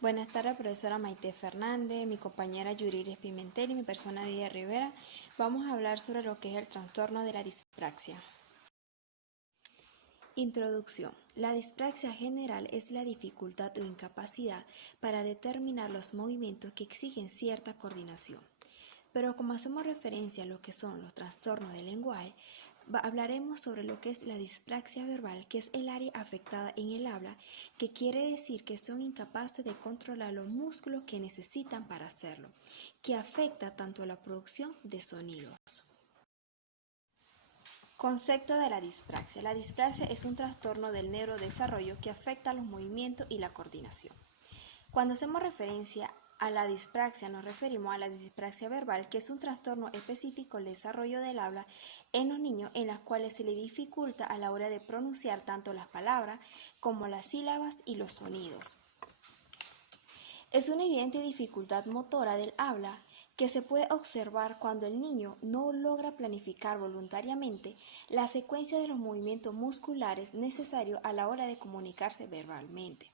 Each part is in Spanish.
Buenas tardes, profesora Maite Fernández, mi compañera Yuriris Pimentel y mi persona Didia Rivera. Vamos a hablar sobre lo que es el trastorno de la dispraxia. Introducción. La dispraxia general es la dificultad o incapacidad para determinar los movimientos que exigen cierta coordinación. Pero como hacemos referencia a lo que son los trastornos del lenguaje, hablaremos sobre lo que es la dispraxia verbal, que es el área afectada en el habla, que quiere decir que son incapaces de controlar los músculos que necesitan para hacerlo, que afecta tanto a la producción de sonidos. Concepto de la dispraxia. La dispraxia es un trastorno del neurodesarrollo que afecta a los movimientos y la coordinación. Cuando hacemos referencia a la dispraxia, nos referimos a la dispraxia verbal, que es un trastorno específico del desarrollo del habla en los niños, en las cuales se le dificulta a la hora de pronunciar tanto las palabras como las sílabas y los sonidos. Es una evidente dificultad motora del habla que se puede observar cuando el niño no logra planificar voluntariamente la secuencia de los movimientos musculares necesarios a la hora de comunicarse verbalmente.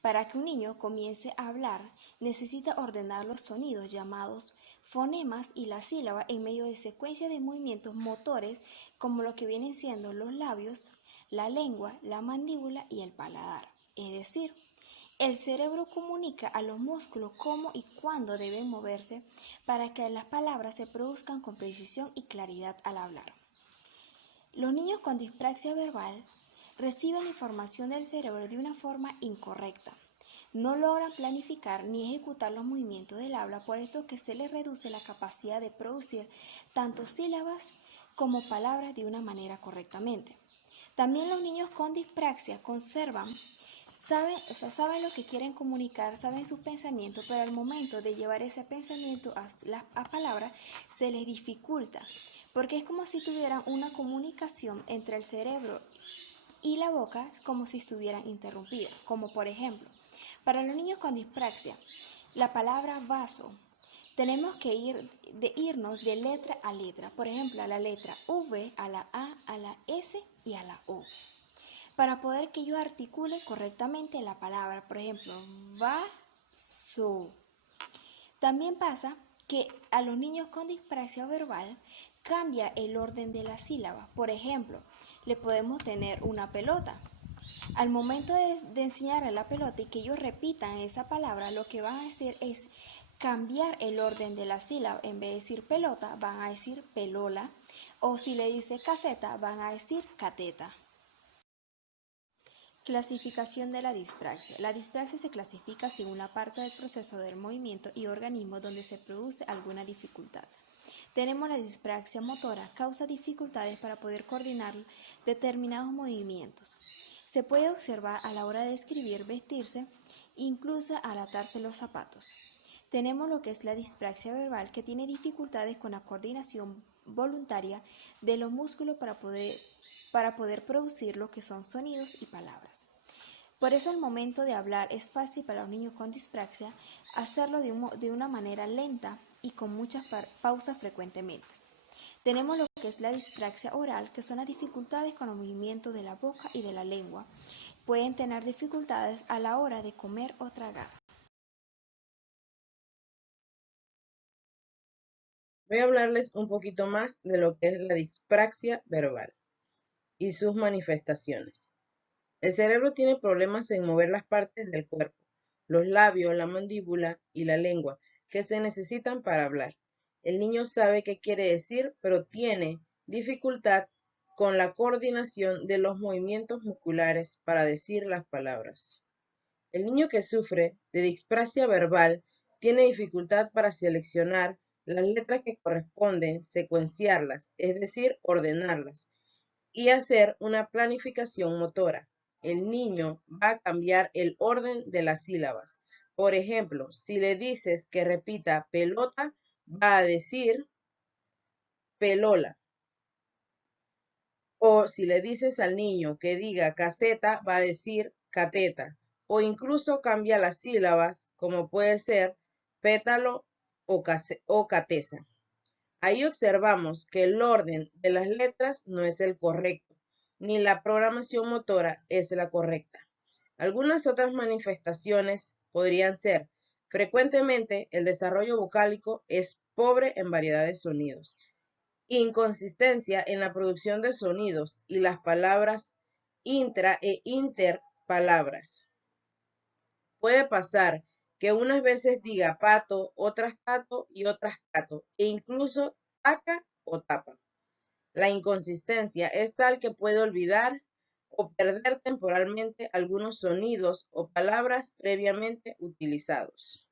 Para que un niño comience a hablar, necesita ordenar los sonidos llamados fonemas y la sílaba en medio de secuencias de movimientos motores como lo que vienen siendo los labios, la lengua, la mandíbula y el paladar. Es decir, el cerebro comunica a los músculos cómo y cuándo deben moverse para que las palabras se produzcan con precisión y claridad al hablar. Los niños con dispraxia verbal reciben información del cerebro de una forma incorrecta. No logran planificar ni ejecutar los movimientos del habla, por esto que se les reduce la capacidad de producir tanto sílabas como palabras de una manera correctamente. También los niños con dispraxia saben lo que quieren comunicar, saben sus pensamientos, pero al momento de llevar ese pensamiento a palabras se les dificulta, porque es como si tuvieran una comunicación entre el cerebro y la boca como si estuvieran interrumpidas, como por ejemplo, para los niños con dispraxia, la palabra vaso, tenemos que irnos de letra a letra, por ejemplo, a la letra V, a la A, a la S y a la O, para poder que yo articule correctamente la palabra, por ejemplo, vaso. También pasa que a los niños con dispraxia verbal cambia el orden de las sílabas. Por ejemplo, le podemos tener una pelota. Al momento de enseñarle la pelota y que ellos repitan esa palabra, lo que van a hacer es cambiar el orden de la sílaba. En vez de decir pelota, van a decir pelola. O si le dice caseta, van a decir cateta. Clasificación de la dispraxia. La dispraxia se clasifica según la parte del proceso del movimiento y organismo donde se produce alguna dificultad. Tenemos la dispraxia motora, causa dificultades para poder coordinar determinados movimientos. Se puede observar a la hora de escribir, vestirse, incluso al atarse los zapatos. Tenemos lo que es la dispraxia verbal, que tiene dificultades con la coordinación voluntaria de los músculos para poder producir lo que son sonidos y palabras. Por eso al momento de hablar es fácil para los niños con dispraxia hacerlo de una manera lenta y con muchas pausas frecuentemente. Tenemos lo que es la dispraxia oral, que son las dificultades con el movimiento de la boca y de la lengua. Pueden tener dificultades a la hora de comer o tragar. Voy a hablarles un poquito más de lo que es la dispraxia verbal y sus manifestaciones. El cerebro tiene problemas en mover las partes del cuerpo, los labios, la mandíbula y la lengua, que se necesitan para hablar. El niño sabe qué quiere decir, pero tiene dificultad con la coordinación de los movimientos musculares para decir las palabras. El niño que sufre de dispraxia verbal tiene dificultad para seleccionar las letras que corresponden, secuenciarlas, es decir, ordenarlas, y hacer una planificación motora. El niño va a cambiar el orden de las sílabas. Por ejemplo, si le dices que repita pelota, va a decir pelola. O si le dices al niño que diga caseta, va a decir cateta. O incluso cambia las sílabas, como puede ser pétalo o catesa. Ahí observamos que el orden de las letras no es el correcto, ni la programación motora es la correcta. Algunas otras manifestaciones podrían ser: frecuentemente el desarrollo vocálico es pobre en variedad de sonidos, inconsistencia en la producción de sonidos y las palabras intra e interpalabras. Puede pasar que unas veces diga pato, otras tato y otras cato, e incluso taca o tapa. La inconsistencia es tal que puede olvidar o perder temporalmente algunos sonidos o palabras previamente utilizados.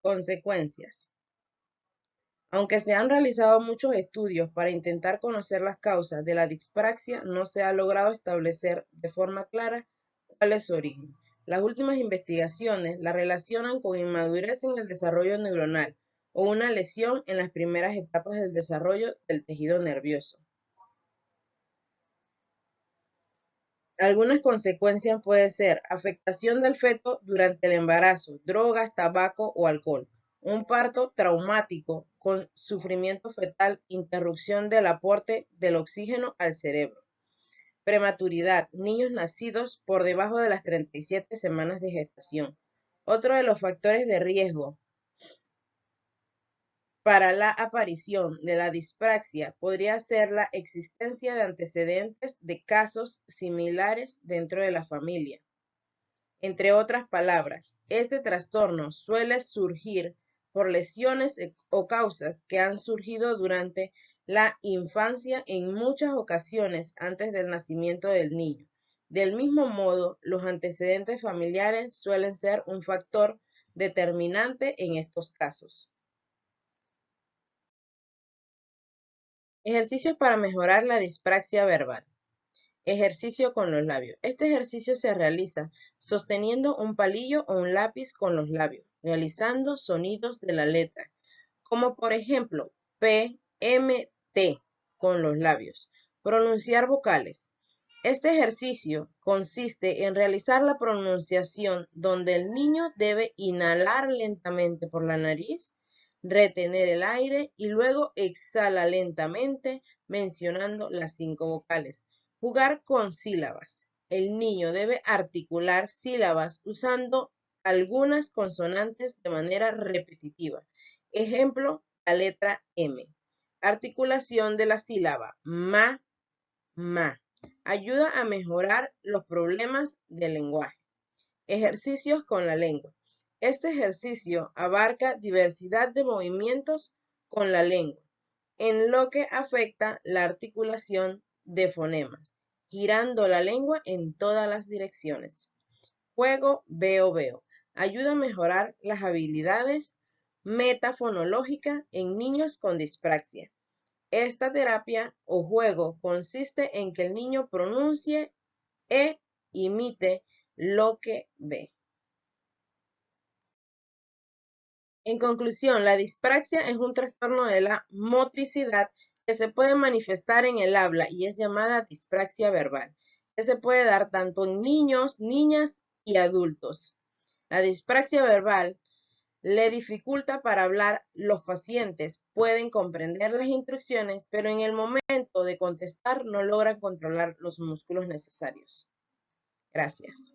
Consecuencias. Aunque se han realizado muchos estudios para intentar conocer las causas de la dispraxia, no se ha logrado establecer de forma clara cuál es su origen. Las últimas investigaciones la relacionan con inmadurez en el desarrollo neuronal o una lesión en las primeras etapas del desarrollo del tejido nervioso. Algunas consecuencias pueden ser afectación del feto durante el embarazo, drogas, tabaco o alcohol, un parto traumático con sufrimiento fetal, interrupción del aporte del oxígeno al cerebro, prematuridad, niños nacidos por debajo de las 37 semanas de gestación. Otro de los factores de riesgo para la aparición de la dispraxia podría ser la existencia de antecedentes de casos similares dentro de la familia. Entre otras palabras, este trastorno suele surgir por lesiones o causas que han surgido durante la infancia, en muchas ocasiones antes del nacimiento del niño. Del mismo modo, los antecedentes familiares suelen ser un factor determinante en estos casos. Ejercicios para mejorar la dispraxia verbal. Ejercicio con los labios. Este ejercicio se realiza sosteniendo un palillo o un lápiz con los labios, realizando sonidos de la letra, como por ejemplo P, M, T con los labios. Pronunciar vocales. Este ejercicio consiste en realizar la pronunciación donde el niño debe inhalar lentamente por la nariz, retener el aire y luego exhala lentamente mencionando las 5 vocales. Jugar con sílabas. El niño debe articular sílabas usando algunas consonantes de manera repetitiva. Ejemplo, la letra M. Articulación de la sílaba ma. Ayuda a mejorar los problemas del lenguaje. Ejercicios con la lengua. Este ejercicio abarca diversidad de movimientos con la lengua, en lo que afecta la articulación de fonemas, girando la lengua en todas las direcciones. Juego veo. Ayuda a mejorar las habilidades metafonológicas en niños con dispraxia. Esta terapia o juego consiste en que el niño pronuncie e imite lo que ve. En conclusión, la dispraxia es un trastorno de la motricidad que se puede manifestar en el habla y es llamada dispraxia verbal, que se puede dar tanto en niños, niñas y adultos. La dispraxia verbal le dificulta para hablar. Los pacientes pueden comprender las instrucciones, pero en el momento de contestar no logran controlar los músculos necesarios. Gracias.